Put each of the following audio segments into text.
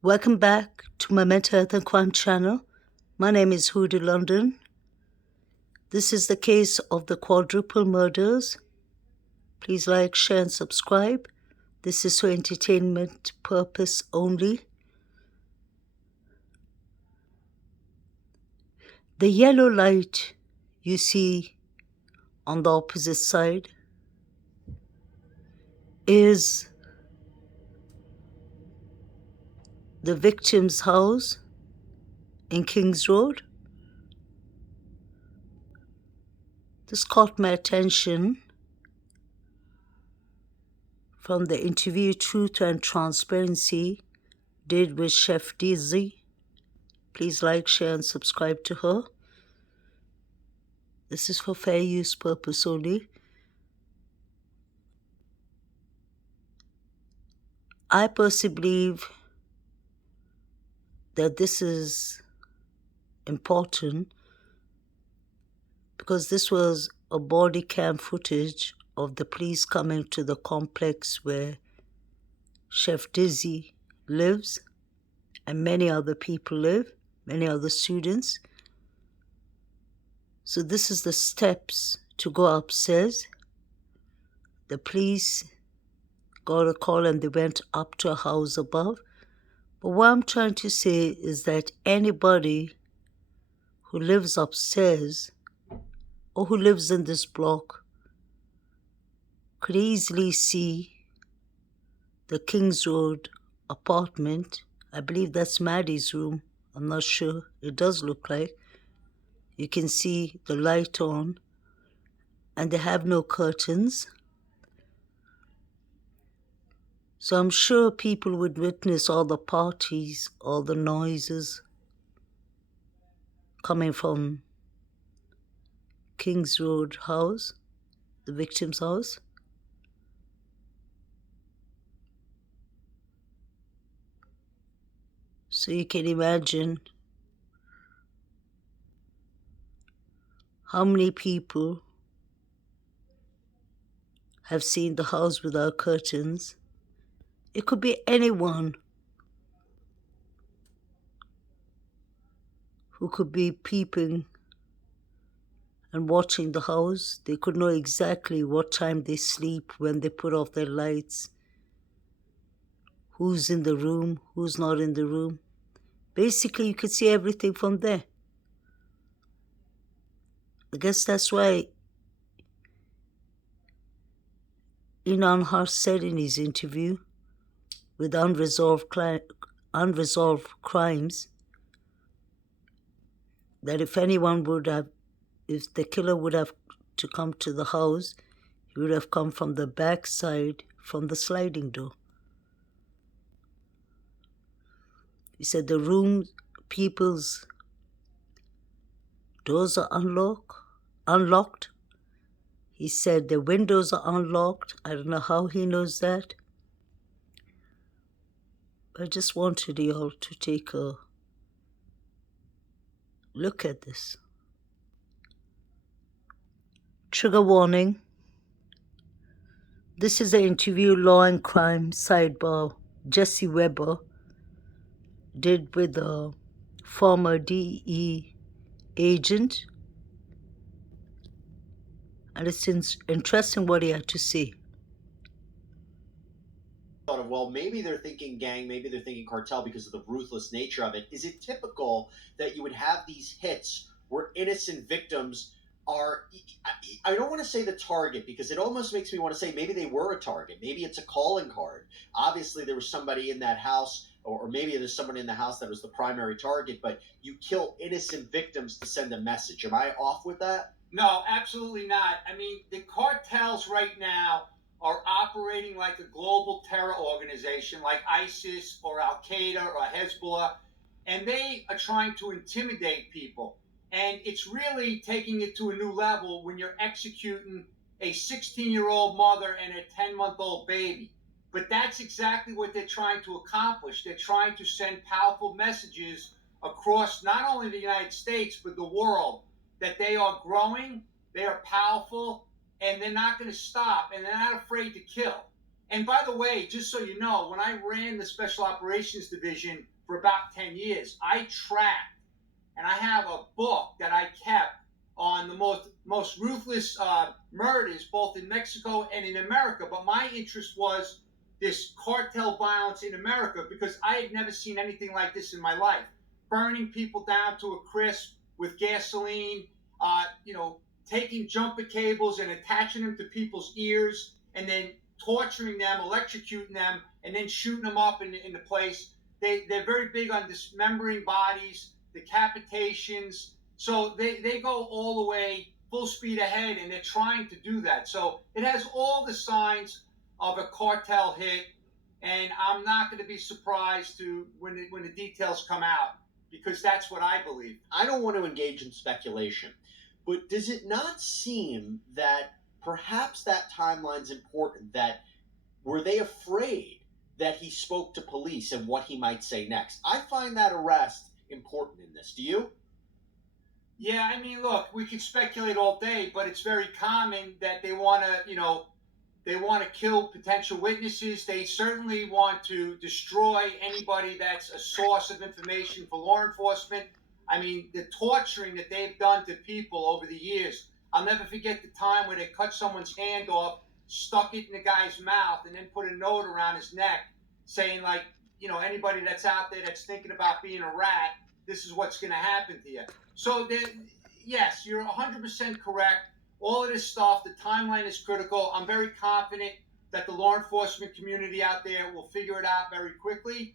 Welcome back to my Mental Health and Crime channel. My name is Hoodoo London. This is the case of the quadruple murders. Please like, share and subscribe. This is for entertainment purpose only. The yellow light you see on the opposite side is the victim's house in Kings Road. This caught my attention from the interview Truth and Transparency did with Chef Dizzy. Please like, share and subscribe to her. This is for fair use purpose only. I personally believe that this is important because this was a body cam footage of the police coming to the complex where Chef Dizzy lives and many other people live, many other students. So this is the steps to go upstairs. The police got a call and they went up to a house above. But what I'm trying to say is that anybody who lives upstairs or who lives in this block could easily see the Kings Road apartment. I believe that's Maddie's room. I'm not sure. It does look like. You can see the light on and they have no curtains. So I'm sure people would witness all the parties, all the noises coming from Kings Road house, the victim's house. So you can imagine how many people have seen the house without curtains. It could be anyone who could be peeping and watching the house. They could know exactly what time they sleep, when they put off their lights, who's in the room, who's not in the room. Basically, you could see everything from there. I guess that's why Inanhar said in his interview with unresolved crimes that if the killer would have to come to the house, he would have come from the back side, from the sliding door. He said the room, people's doors are unlocked. He said the windows are unlocked. I don't know how he knows that. I just wanted you all to take a look at this. Trigger warning. This is an interview Law and Crime sidebar Jesse Weber did with a former DE agent. And it's interesting what he had to say. Thought of, well, maybe they're thinking gang, maybe they're thinking cartel because of the ruthless nature of it. Is it typical that you would have these hits where innocent victims are, I don't want to say the target because it almost makes me want to say maybe they were a target. Maybe it's a calling card. Obviously, there was somebody in that house, or maybe there's someone in the house that was the primary target, but you kill innocent victims to send a message. Am I off with that? No, absolutely not. I mean, the cartels right now are operating like a global terror organization like ISIS or Al Qaeda or Hezbollah, and they are trying to intimidate people. And it's really taking it to a new level when you're executing a 16-year-old mother and a 10-month-old baby. But that's exactly what they're trying to accomplish. They're trying to send powerful messages across not only the United States, but the world, that they are growing, they are powerful, and they're not going to stop, and they're not afraid to kill. And by the way, just so you know, when I ran the Special Operations Division for about 10 years, I tracked, and I have a book that I kept on the most ruthless murders, both in Mexico and in America. But my interest was this cartel violence in America because I had never seen anything like this in my life. Burning people down to a crisp with gasoline, taking jumper cables and attaching them to people's ears, and then torturing them, electrocuting them, and then shooting them up in the place. They're very big on dismembering bodies, decapitations. So they go all the way full speed ahead, and they're trying to do that. So it has all the signs of a cartel hit, and I'm not going to be surprised when the details come out, because that's what I believe. I don't want to engage in speculation, but does it not seem that perhaps that timeline's important? That were they afraid that he spoke to police and what he might say next? I find that arrest important in this. Do you? Yeah, I mean, look, we can speculate all day, but it's very common that they want to, they want to kill potential witnesses. They certainly want to destroy anybody that's a source of information for law enforcement. I mean, the torturing that they've done to people over the years. I'll never forget the time where they cut someone's hand off, stuck it in the guy's mouth, and then put a note around his neck saying, like, anybody that's out there that's thinking about being a rat, this is what's going to happen to you. So, yes, you're 100% correct. All of this stuff, the timeline is critical. I'm very confident that the law enforcement community out there will figure it out very quickly,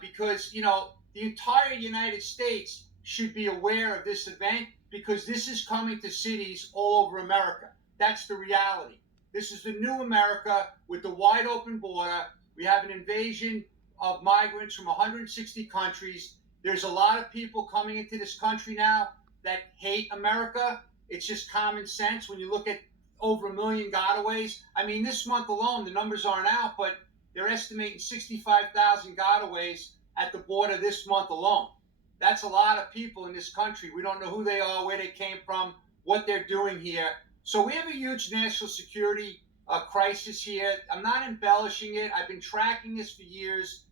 because, the entire United States should be aware of this event, because this is coming to cities all over America. That's the reality. This is the new America with the wide open border. We have an invasion of migrants from 160 countries. There's a lot of people coming into this country now that hate America. It's just common sense when you look at over 1 million gotaways. I mean, this month alone, the numbers aren't out, but they're estimating 65,000 gotaways at the border this month alone. That's a lot of people in this country. We don't know who they are, where they came from, what they're doing here. So we have a huge national security crisis here. I'm not embellishing it. I've been tracking this for years.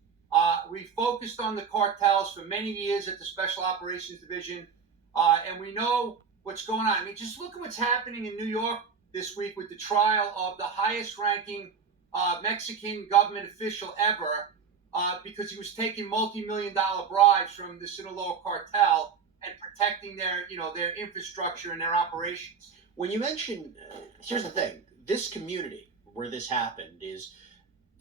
We focused on the cartels for many years at the Special Operations Division, and we know what's going on. I mean, just look at what's happening in New York this week with the trial of the highest-ranking Mexican government official ever, because he was taking multi-million-dollar bribes from the Sinaloa cartel and protecting their infrastructure and their operations. When you mention, here's the thing: this community where this happened is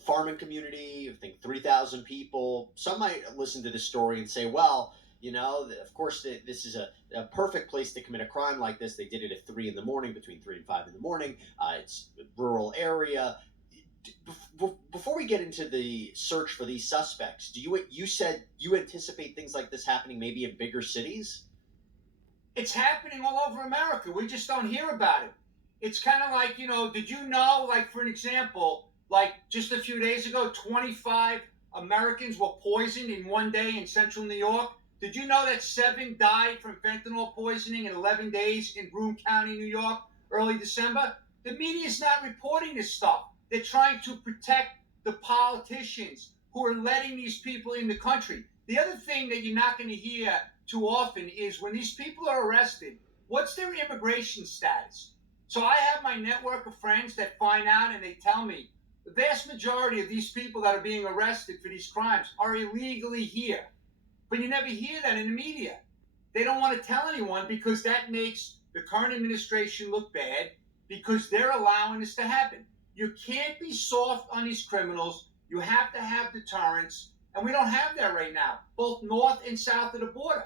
farming community. I think 3,000 people. Some might listen to this story and say, well, of course, this is a perfect place to commit a crime like this. They did it at 3 in the morning, between 3 and 5 in the morning. It's a rural area. Before we get into the search for these suspects, you said you anticipate things like this happening maybe in bigger cities? It's happening all over America. We just don't hear about it. It's kind of like, did you know, like, for an example, like just a few days ago, 25 Americans were poisoned in one day in central New York? Did you know that 7 died from fentanyl poisoning in 11 days in Broome County, New York, early December? The media is not reporting this stuff. They're trying to protect the politicians who are letting these people in the country. The other thing that you're not going to hear too often is when these people are arrested, what's their immigration status? So I have my network of friends that find out, and they tell me the vast majority of these people that are being arrested for these crimes are illegally here. But you never hear that in the media. They don't want to tell anyone because that makes the current administration look bad, because they're allowing this to happen. You can't be soft on these criminals. You have to have deterrence. And we don't have that right now, both north and south of the border.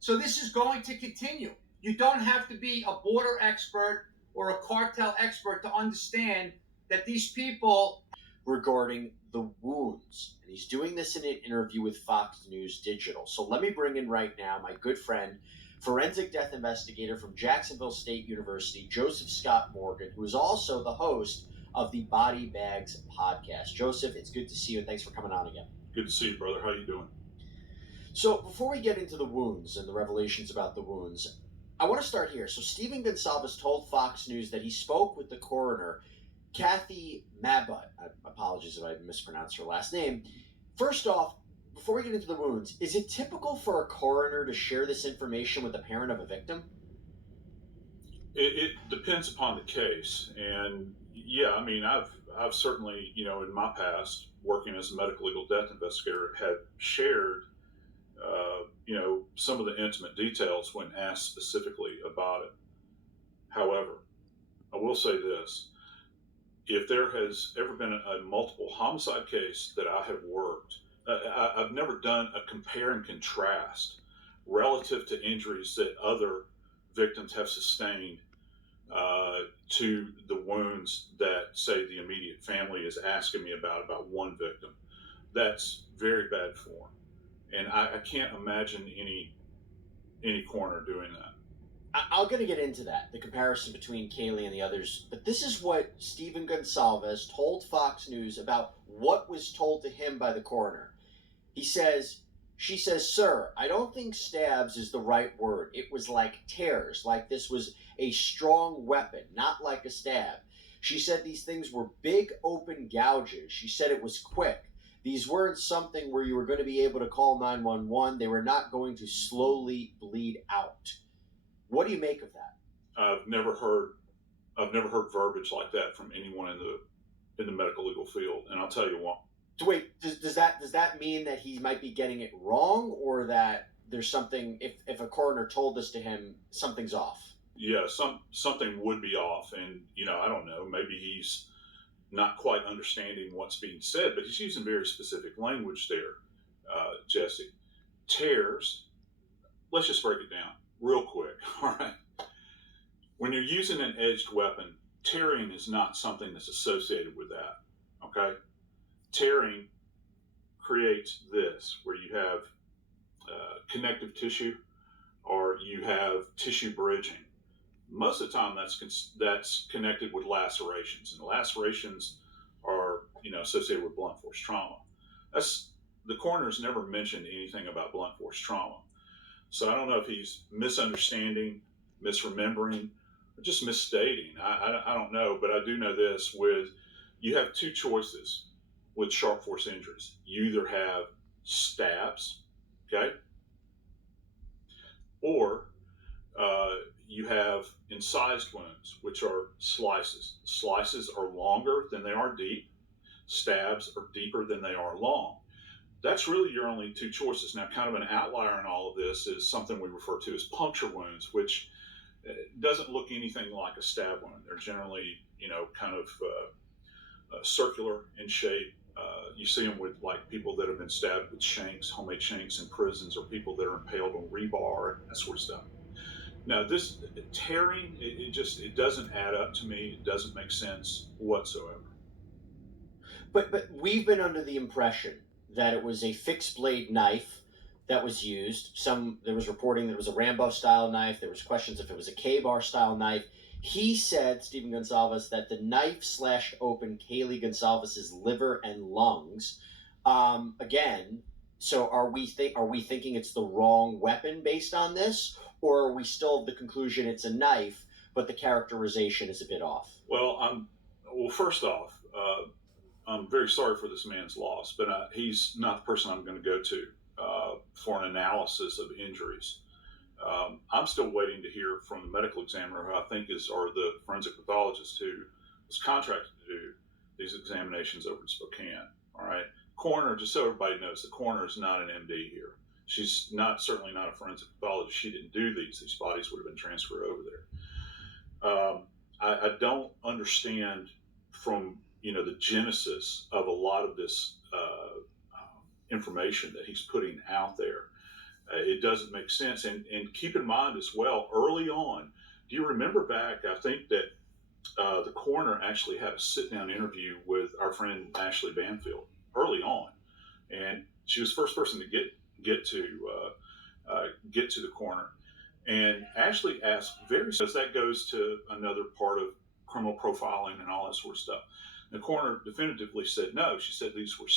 So this is going to continue. You don't have to be a border expert or a cartel expert to understand that these people... Regarding the wounds. And he's doing this in an interview with Fox News Digital. So let me bring in right now my good friend, forensic death investigator from Jacksonville State University, Joseph Scott Morgan, who is also the host of the Body Bags podcast. Joseph, it's good to see you, and thanks for coming on again. Good to see you, brother. How you doing? So before we get into the wounds and the revelations about the wounds, I want to start here. So Stephen Gonsalves told Fox News that he spoke with the coroner. Kathy Mabut, apologies if I mispronounced her last name. First off, before we get into the wounds, is it typical for a coroner to share this information with the parent of a victim? It depends upon the case, and yeah, I mean, I've certainly, in my past, working as a medical legal death investigator, have shared, some of the intimate details when asked specifically about it. However, I will say this: if there has ever been a multiple homicide case that I have worked, I've never done a compare and contrast relative to injuries that other victims have sustained to the wounds that, say, the immediate family is asking me about one victim. That's very bad form, and I can't imagine any coroner doing that. I'm going to get into that, the comparison between Kaylee and the others, but this is what Stephen Gonsalves told Fox News about what was told to him by the coroner. She says, "Sir, I don't think stabs is the right word. It was like tears, like this was a strong weapon, not like a stab. She said these things were big open gouges. She said it was quick. These weren't something where you were going to be able to call 911. They were not going to slowly bleed out." What do you make of that? I've never heard I've never heard verbiage like that from anyone in the medical legal field, and I'll tell you why. So wait, does that mean that he might be getting it wrong, or that there's something? If a coroner told this to him, something's off. Yeah, something would be off, and I don't know. Maybe he's not quite understanding what's being said, but he's using very specific language there, Jesse. Tears. Let's just break it down real quick. All right. When you're using an edged weapon, tearing is not something that's associated with that. Okay. Tearing creates this, where you have connective tissue or you have tissue bridging. Most of the time, that's connected with lacerations, and lacerations are associated with blunt force trauma. That's the coroner's never mentioned anything about blunt force trauma, so I don't know if he's misunderstanding, misremembering, or just misstating. I don't know, but I do know this: with you have two choices with sharp force injuries. You either have stabs, okay, or you have incised wounds, which are slices. Slices are longer than they are deep. Stabs are deeper than they are long. That's really your only two choices. Now, kind of an outlier in all of this is something we refer to as puncture wounds, which doesn't look anything like a stab wound. They're generally, kind of circular in shape. You see them with like people that have been stabbed with shanks, homemade shanks in prisons, or people that are impaled on rebar and that sort of stuff. Now, this tearing, it doesn't add up to me. It doesn't make sense whatsoever. But we've been under the impression that it was a fixed blade knife that was used. There was reporting that it was a Rambo style knife. There was questions if it was a K-bar style knife. He said, Stephen Gonsalves, that the knife slashed open Kaylee Gonsalves's liver and lungs. Again, so are we thinking it's the wrong weapon based on this, or are we still of the conclusion it's a knife, but the characterization is a bit off? Well, first off, I'm very sorry for this man's loss, but he's not the person I'm going to go to for an analysis of injuries. I'm still waiting to hear from the medical examiner, who I think or the forensic pathologist who was contracted to do these examinations over in Spokane. All right, coroner. Just so everybody knows, the coroner is not an MD here. She's certainly not a forensic pathologist. She didn't do these. These bodies would have been transferred over there. I don't understand from the genesis of a lot of this information that he's putting out there. It doesn't make sense. And keep in mind as well, early on, do you remember back? I think that the coroner actually had a sit-down interview with our friend Ashley Banfield early on, and she was the first person to get to the coroner. And Ashley asked because that goes to another part of criminal profiling and all that sort of stuff. The coroner definitively said no. She said these were